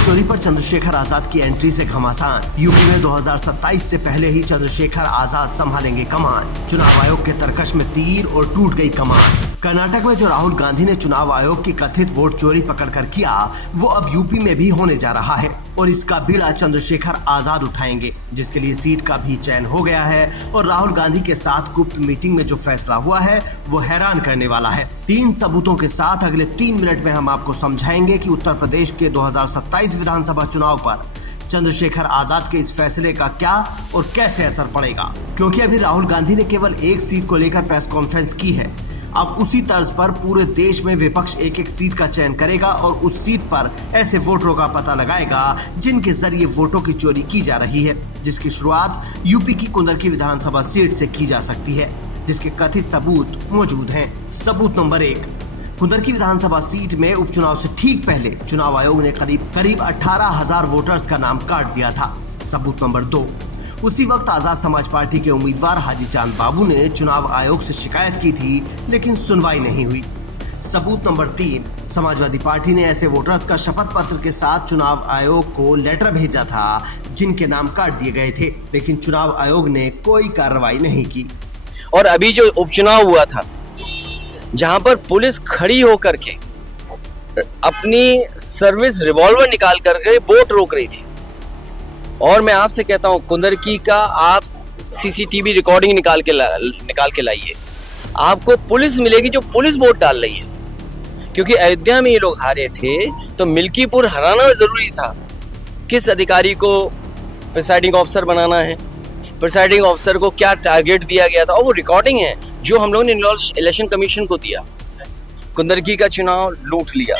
चोरी पर चंद्रशेखर आजाद की एंट्री से घमासान। यूपी में 2027 से पहले ही चंद्रशेखर आजाद संभालेंगे कमान। चुनाव आयोग के तरकश में तीर और टूट गई कमान। कर्नाटक में जो राहुल गांधी ने चुनाव आयोग की कथित वोट चोरी पकड़कर किया, वो अब यूपी में भी होने जा रहा है और इसका बीड़ा चंद्रशेखर आजाद उठाएंगे, जिसके लिए सीट का भी चयन हो गया है। और राहुल गांधी के साथ गुप्त मीटिंग में जो फैसला हुआ है वो हैरान करने वाला है। 3 सबूतों के साथ अगले 3 मिनट में हम आपको समझाएंगे कि उत्तर प्रदेश के 2027 विधानसभा चुनाव पर चंद्रशेखर आजाद के इस फैसले का क्या और कैसे असर पड़ेगा। क्योंकि अभी राहुल गांधी ने केवल एक सीट को लेकर प्रेस कॉन्फ्रेंस की है, अब उसी तर्ज पर पूरे देश में विपक्ष एक सीट का चयन करेगा और उस सीट पर ऐसे वोटरों का पता लगाएगा जिनके जरिए वोटों की चोरी की जा रही है, जिसकी शुरुआत यूपी की कुंदरकी विधानसभा सीट से की जा सकती है, जिसके कथित सबूत मौजूद हैं। सबूत नंबर 1, कुंदरकी विधानसभा सीट में उपचुनाव से ठीक पहले चुनाव आयोग ने करीब 18,000 वोटर्स का नाम काट दिया था। सबूत नंबर 2, उसी वक्त आजाद समाज पार्टी के उम्मीदवार हाजी चांद बाबू ने चुनाव आयोग से शिकायत की थी, लेकिन सुनवाई नहीं हुई। सबूत नंबर 3, समाजवादी पार्टी ने ऐसे वोटर्स का शपथ पत्र के साथ चुनाव आयोग को लेटर भेजा था जिनके नाम काट दिए गए थे, लेकिन चुनाव आयोग ने कोई कार्रवाई नहीं की। और अभी जो उपचुनाव हुआ था, जहां पर पुलिस खड़ी होकर के अपनी सर्विस रिवॉल्वर निकाल करके वोट रोक रही थी, और मैं आपसे कहता हूं कुंदरकी का आप सीसीटीवी रिकॉर्डिंग निकाल के लाइए, आपको पुलिस मिलेगी जो पुलिस वोट डाल रही है। क्योंकि अयोध्या में ये लोग हारे थे तो मिल्कीपुर हराना जरूरी था। किस अधिकारी को प्रिसाइडिंग ऑफिसर बनाना है, प्रिसाइडिंग ऑफिसर को क्या टारगेट दिया गया था, और वो रिकॉर्डिंग है जो हम लोगों ने इलेक्शन कमीशन को दिया। कुंदरकी का चुनाव लूट लिया।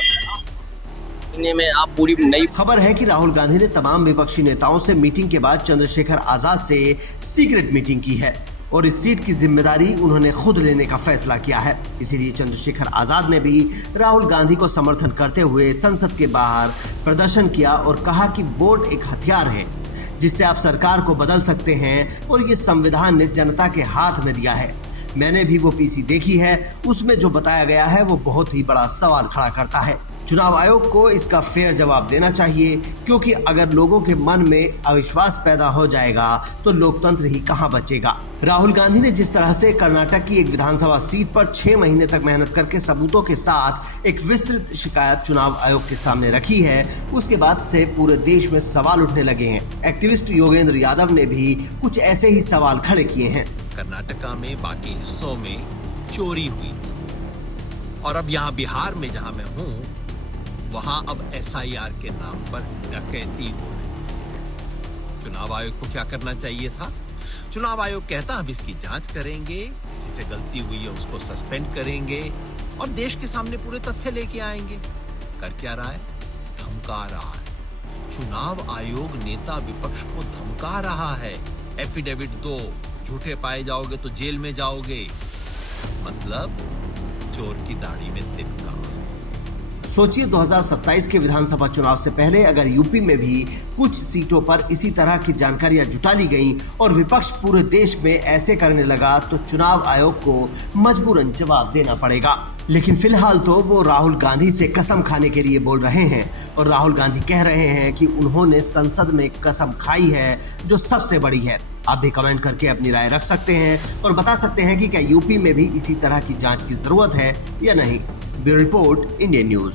में आप पूरी नई खबर है कि राहुल गांधी ने तमाम विपक्षी नेताओं से मीटिंग के बाद चंद्रशेखर आजाद से सीक्रेट मीटिंग की है और इस सीट की जिम्मेदारी उन्होंने खुद लेने का फैसला किया है। इसीलिए चंद्रशेखर आजाद ने भी राहुल गांधी को समर्थन करते हुए संसद के बाहर प्रदर्शन किया और कहा कि वोट एक हथियार है जिससे आप सरकार को बदल सकते हैं और ये संविधान ने जनता के हाथ में दिया है। मैंने भी वो पीसी देखी है, उसमें जो बताया गया है वो बहुत ही बड़ा सवाल खड़ा करता है। चुनाव आयोग को इसका फेयर जवाब देना चाहिए, क्योंकि अगर लोगों के मन में अविश्वास पैदा हो जाएगा तो लोकतंत्र ही कहां बचेगा। राहुल गांधी ने जिस तरह से कर्नाटक की एक विधानसभा सीट पर 6 महीने तक मेहनत करके सबूतों के साथ एक विस्तृत शिकायत चुनाव आयोग के सामने रखी है, उसके बाद से पूरे देश में सवाल उठने लगे हैं। एक्टिविस्ट योगेंद्र यादव ने भी कुछ ऐसे ही सवाल खड़े किए हैं। कर्नाटका में बाकी हिस्सों में चोरी हुई और अब यहाँ बिहार में जहाँ मैं हूँ वहां अब एसआईआर के नाम पर डकैती हो रही। चुनाव आयोग को क्या करना चाहिए था? चुनाव आयोग कहता हम इसकी जांच करेंगे, किसी से गलती हुई है उसको सस्पेंड करेंगे और देश के सामने पूरे तथ्य लेके आएंगे। कर क्या रहा है? धमका रहा है। चुनाव आयोग नेता विपक्ष को धमका रहा है, एफिडेविट दो, झूठे पाए जाओगे तो जेल में जाओगे। मतलब चोर की दाढ़ी में तिनका। सोचिए 2027 के विधानसभा चुनाव से पहले अगर यूपी में भी कुछ सीटों पर इसी तरह की जानकारियां जुटा ली गई और विपक्ष पूरे देश में ऐसे करने लगा तो चुनाव आयोग को मजबूरन जवाब देना पड़ेगा। लेकिन फिलहाल तो वो राहुल गांधी से कसम खाने के लिए बोल रहे हैं और राहुल गांधी कह रहे हैं कि उन्होंने संसद में कसम खाई है जो सबसे बड़ी है। आप भी कमेंट करके अपनी राय रख सकते हैं और बता सकते हैं कि क्या यूपी में भी इसी तरह की जांच की जरूरत है या नहीं। Bureau report, Indian news.